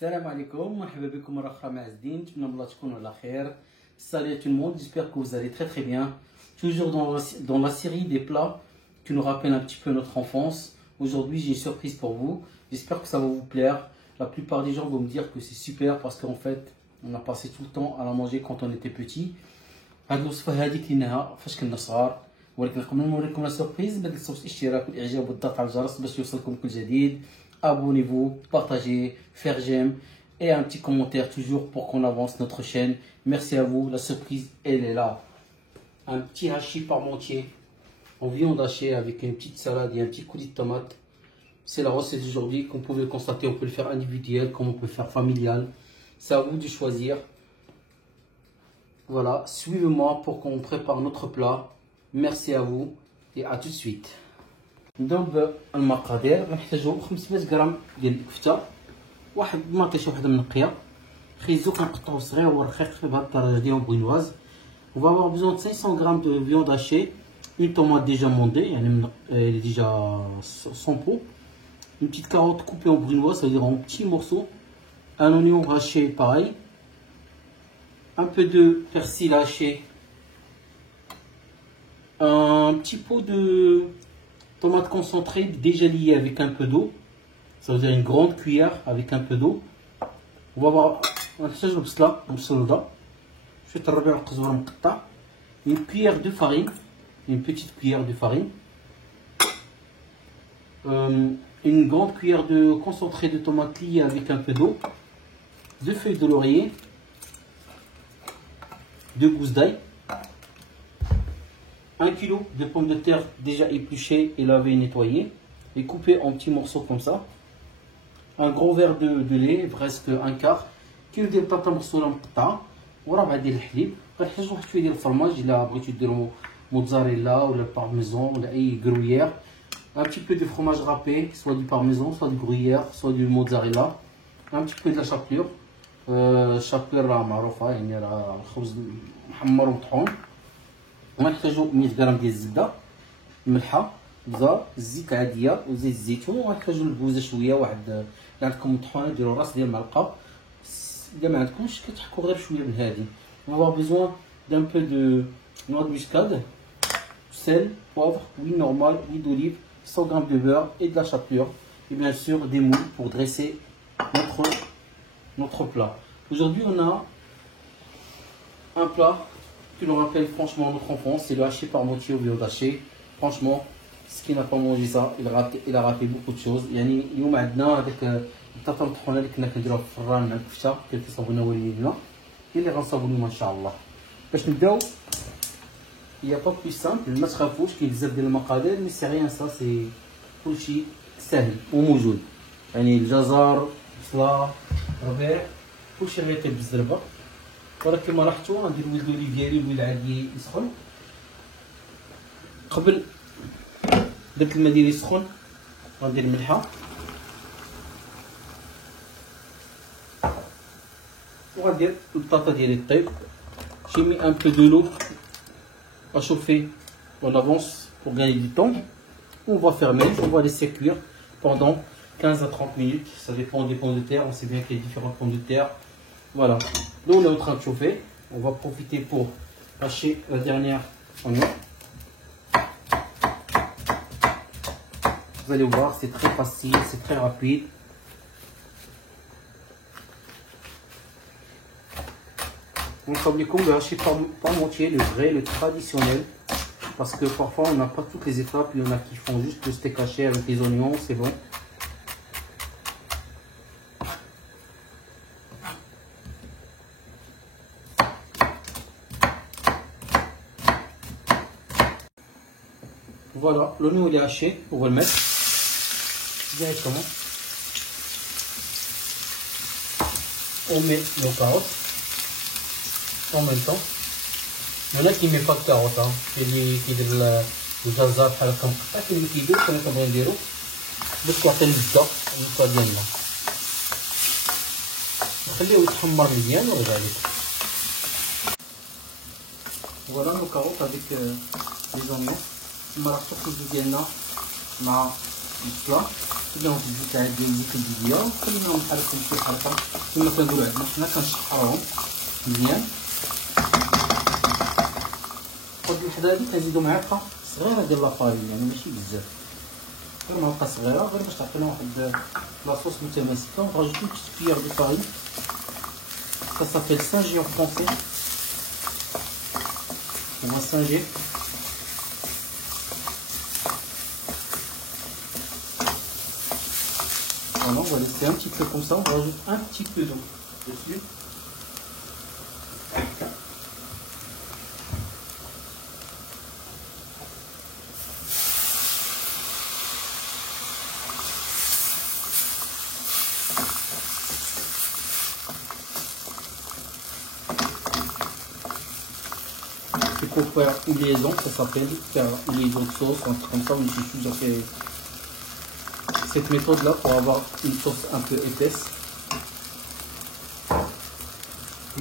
Salam alaikum, marhaba bikoum rakhra ma'azdin, nتمنى الله تكونوا على خير. Salut à tout le monde, j'espère que vous allez très bien. Toujours dans la série des plats qui nous rappellent un petit peu notre enfance. Aujourd'hui, j'ai une surprise pour vous. J'espère que ça va vous plaire. La plupart des gens vont me dire que c'est super parce qu'en fait, on a passé tout le temps à la manger quand on était petit. هاد الوصفة هذه كليناها فاش كنا صغار، ولكن قبل ما نوريكم لا سوربريز ما تنسوش الاشتراك والاعجاب والضغط على الجرس باش يوصلكم كل جديد. Abonnez-vous, partagez, faire j'aime et un petit commentaire toujours pour qu'on avance notre chaîne. Merci à vous, la surprise elle est là. Un petit hachis parmentier en viande hachée avec une petite salade et un petit coulis de tomate. C'est la recette d'aujourd'hui. Comme vous pouvez le constater, on peut le faire individuel comme on peut le faire familial. C'est à vous de choisir. Voilà, suivez-moi pour qu'on prépare notre plat. Merci à vous et à tout de suite. ندوب المقادير. غنحتاجو 500 غرام ديال الكفته، واحد مطيشه وحده منقيه، خيزو كنقطعوه صغير ورقيق بهاد الدرجه ديالو بغينواز. On va avoir besoin de 500 g de viande hachée, une tomate déjà mondée, elle est déjà sans peau, une petite carotte coupée en brunoise, ça veut dire en petits morceaux, un oignon haché pareil, un peu de persil haché, un petit pot de tomate concentrée déjà liée avec un peu d'eau, ça veut dire une grande cuillère avec un peu d'eau. On va avoir une cuillère de farine, une petite cuillère de farine, une grande cuillère de concentré de tomate liée avec un peu d'eau, 2 feuilles de laurier, 2 gousses d'ail, 1 kg de pommes de terre déjà épluchées et lavées et nettoyées et coupées en petits morceaux comme ça, un gros verre de lait, presque un quart, كيلو ديال البطاطا مغسوله مقطعه وربع ديال الحليب. غنحتاج واحد شويه ديال الفرماج الا بغيتو ديروا موتزاريلا ولا بارميزون ولا اي غرويير، un petit peu de fromage râpé, soit du parmesan, soit du gruyère, soit du mozzarella, un petit peu de la chapelure. الشابلور راه معروفه يعني راه الخبز محمر ومطحون. وغنحتاجو 100 غرام ديال الزبده، الملحه، البزار، الزيت العاديه وزيت الزيتون. وغنحتاجو البوزه شويه، واحد اللي عندكم مطحونه ديروا راس ديال معلقه، الا ما عندكمش كتحكوا غير بشويه من هذه. On va avoir besoin d'un peu de noix de muscade, sel, poivre, huile normale, huile d'olive, 100 g de beurre et de la chapelure, et bien sûr des moules pour dresser notre plat. Aujourd'hui on a un plat qui nous rappelle franchement notre enfance, c'est le hachis parmentier ou viande hachée. Franchement, ce qui n'a pas mangé ça, il a raté beaucoup de choses. يعني اليوم عندنا هذاك البطاطا المطحونه اللي كنا كنديروها في الفران مع الكفته كيصاوبونا والدينا، هي اللي غنصاوبو اليوم ان شاء الله. باش نبداو هي با بلو سامبل، ما تخافوش كاين بزاف ديال المقادير، مي سي ريان سا، سي كلشي ساهل وموجود. يعني الجزر، بصله، ربيع، كلشي غيطيب بالزربه. ولكن كما لاحظتوا غندير الويل دوليف ديالي، الويل عادي يسخن. قبل درت الماء ديالي يسخن، غندير الملحه وغندير البطاطا ديالي طيب. J'ai mis un peu de l'eau à chauffer en avance pour gagner du temps. On va fermer, on va laisser cuire pendant 15 à 30 minutes, ça dépend des pommes de terre. On sait bien qu'il y a différentes pommes de terre. Voilà, l'eau est en train de chauffer. On va profiter pour hacher la dernière oignon. Vous allez voir, c'est très facile, c'est très rapide. Donc comme le hachis parmentier, le vrai, le traditionnel, parce que parfois on n'a pas toutes les étapes, il y en a qui font juste le steak haché avec les oignons, c'est bon. Voilà, l'oignon il est haché, on va le mettre directement. On met nos carottes en même temps. Il y en a qui ne mettent pas de carottes, hein. qui disent الجزر بحال هكا مقطع، كاين اللي كيدير كما كنبغي نديرو باش تعطي اللذة البلا ديالنا. نخليه يتحمر مزيان ونرجع لكم. Voilà nos carottes avec les oignons. كما راه الخبز ديالنا مع البلا. خليهم في الزيت عادي ديك الفيديو وخليناهم نحركهم شي حركه كما كنقولوا عندنا حنا كنشقروهم مزيان. هاد اللحظه هادي كنزيدو معلقه صغيره ديال لافارين يعني ماشي بزاف غير معلقه صغيره غير باش تعطينا واحد لاصوص متماسكه. ونراجعو une petite cuillère de farine. Ça s'appelle singer en français. On va singer. Voilà, on va laisser un petit peu comme ça. On rajoute un petit peu d'eau dessus. Pour faire une liaison, ça s'appelle faire une liaison de sauce, un truc comme ça. Mais j'ai toujours fait cette méthode là pour avoir une sauce un peu épaisse.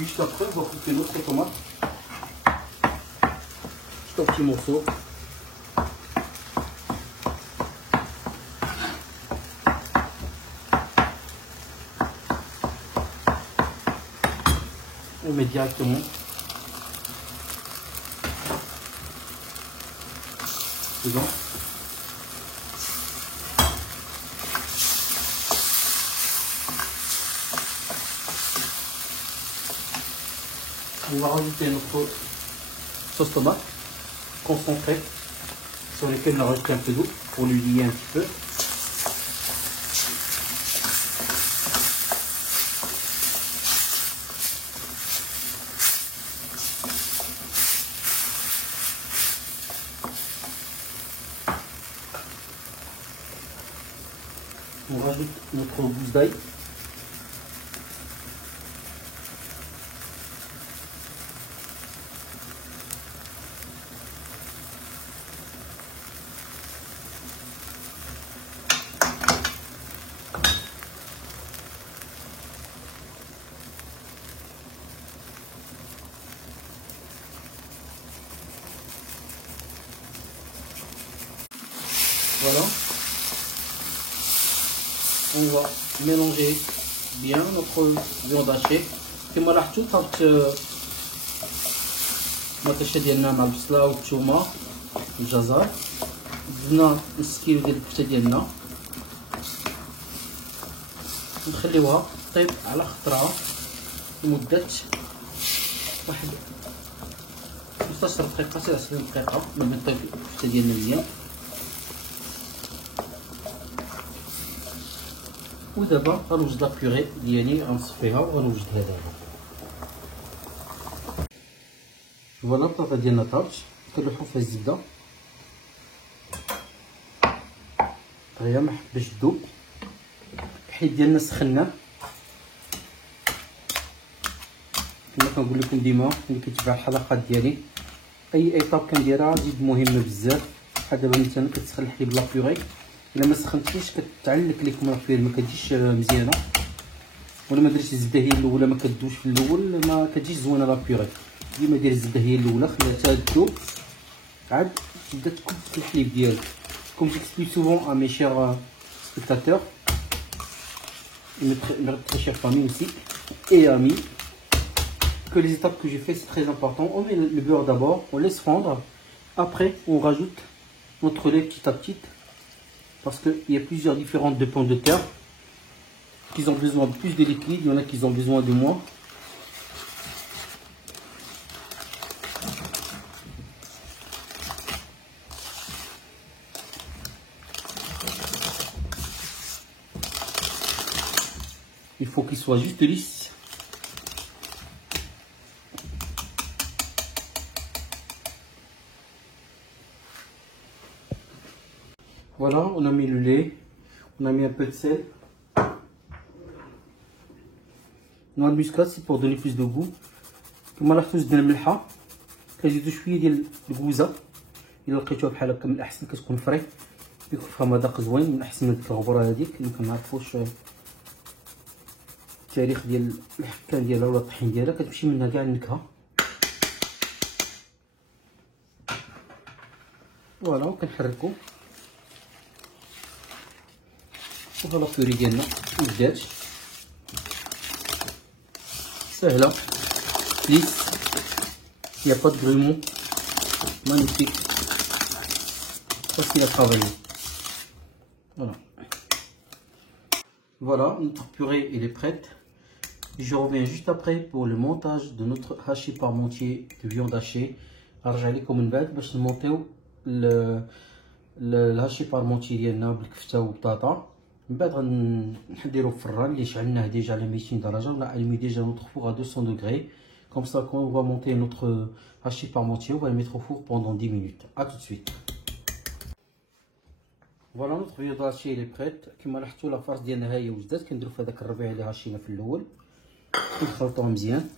Juste après, on va couper notre tomate, juste un petit morceau. On met directement dedans. On va rajouter notre sauce tomate concentrée sur laquelle on a rajouté un peu d'eau pour lui lier un petit peu. On rajoute notre gousse d'ail. Voilà. On va mélanger bien notre viande hachée. كما لاحظتوا طابت المطيشه ديالنا مع البصله والثومه والجزر. زدنا نص كيلو ديال الكفته ديالنا ونخليوها طيب على خطرها لمده واحد 15 دقيقه حتى 20 دقيقه باش طيب الكفته ديالنا مزيان. ودابا غنوجد لا بيغي ديالي غنصفيها وغنوجدها دابا. فوالا الطاطا ديالنا طابت كنلوحو فيها الزبده غير ما باش تذوب. الحيط ديالنا سخنا كما كنقول لكم ديما اللي كيتبع الحلقات ديالي اي ايطاب كنديرها جد مهمه بزاف. بحال دابا مثلا كتسخن الحليب لا بيغي الا ما سخنتيش كتعلق لكم لا بيغي ما كتجيش مزيانه ولا ما درتيش الزبده هي الاولى ما كدوش في الاول ما كتجيش زوينه لا بيغي. ديما دير الزبده هي الاولى خليها حتى تذوب عاد تبدا تكب في الحليب ديالك. كوم j'explique souvent à mes chers spectateurs et mes très chères familles aussi et amis que les étapes que j'ai fait c'est très important. On met le beurre d'abord, on laisse fondre, après on rajoute notre lait petit à petit parce qu'il y a plusieurs différentes de pommes de terre qui ont besoin de plus de liquide, il y en a qui ont besoin de moins. Il faut qu'il soit juste lisse. Voilà, on a mis le lait, on a mis un peu de sel. Noix de muscade, c'est pour donner plus de goût. كما لاحظتوا زدنا الملحه كنزيدو شويه ديال الكوزه الا لقيتوها بحال هكا من الاحسن كتكون فري يكون فيها مذاق زوين من احسن من ديك الغبره هذيك اللي كنعرفوش التاريخ ديال الحكان ديالها ولا الطحين ديالها كتمشي منها كاع النكهه. فوالا وكنحركو وهذا الكوري ديالنا وجدات سهله ليس يا با دو غرومون magnifique facile à travailler. Voilà, notre purée elle est prête. Je reviens juste après pour le montage de notre hachis parmentier de viande hachée. نرجع لكم من بعد باش نمونطيو الهاشي بارمونتي ديالنا بالكفته وبطاطا. من بعد غنديرو في الفران اللي شعلناه ديجا على 200 درجه. On a allumé déjà notre four à 200 degrés. Comme ça, quand on va monter notre hachis parmentier, on va le mettre au four pendant 10 minutes. A tout de suite. Voilà, notre viande hachée elle est prête. كما لاحظتوا لا فارس ديالنا ها هي وجدات. كنديرو في هذاك الربيع اللي هاشينا في الاول ونخلطوه مزيان.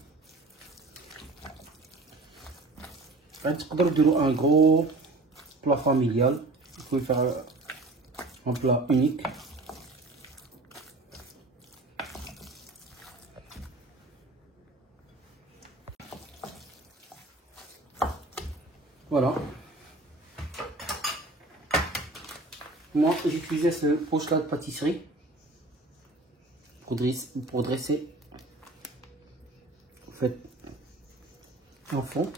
تقدروا ديروا ان gros plat familial. Vous pouvez faire un plat unique. Voilà. Moi, j'utilisais ce poche-là de pâtisserie pour dresser. Vous faites un fond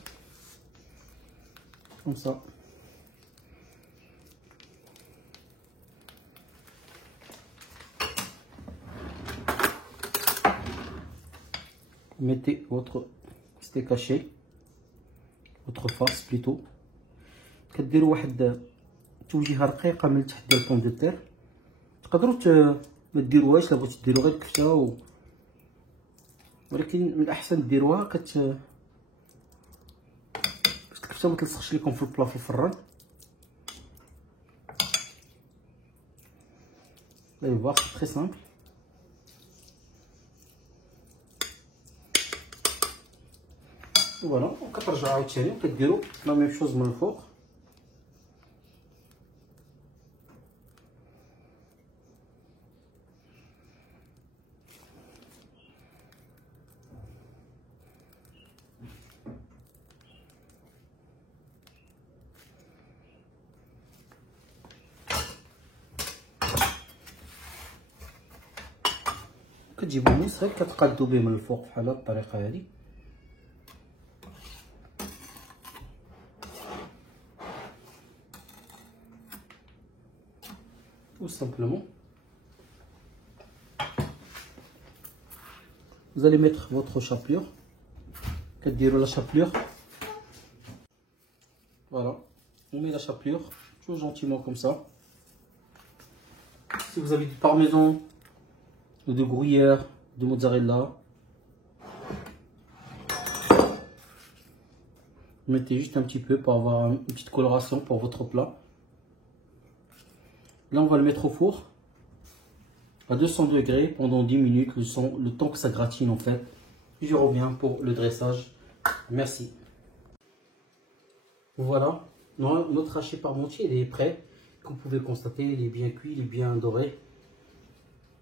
comme ça. Mettez votre steak haché, votre farce plutôt. كديروا واحد توجيهه رقيقه من تحت ديال البوم دو تير. تقدروا ما ديروهاش الا بغيتو ديروا غير الكفته ولكن من الاحسن ديروها باش الكفته ما تلصقش لكم في البلا في الفران. Allez voir, c'est très simple. Voilà, كترجعوا عاوتاني وكديروا لا ميم شوز من الفوق. كتجيبو موس غير كتقادو به من الفوق بحال هاد الطريقه هادي. Tout simplement. Vous allez mettre votre chapelure. كديروا la chapelure. Voilà. On met la chapelure tout gentiment comme ça. Si vous avez du parmesan ou de gruyère, de mozzarella, mettez juste un petit peu pour avoir une petite coloration pour votre plat. Là, on va le mettre au four à 200 degrés pendant 10 minutes, le temps que ça gratine en fait. Et je reviens pour le dressage. Merci. Voilà, notre hachis parmentier il est prêt. Comme vous pouvez le constater, il est bien cuit, il est bien doré.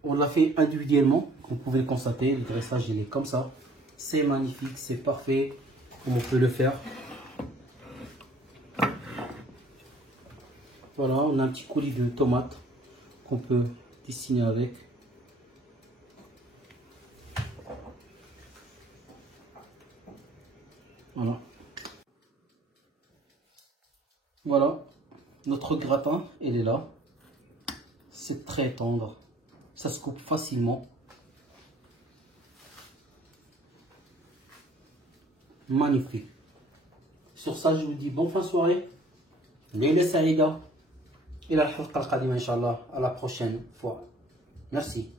On l'a fait individuellement, comme vous pouvez le constater. Le dressage il est comme ça. C'est magnifique, c'est parfait, comme on peut le faire. Voilà, on a un petit coulis de tomates qu'on peut dessiner avec. Voilà. Voilà, notre gratin, il est là. C'est très tendre. Ça se coupe facilement. Magnifique. Sur ça, je vous dis bonne fin de soirée. Leyla Saïda. إلى الحلقة القادمة إن شاء الله. À la prochaine fois. Merci.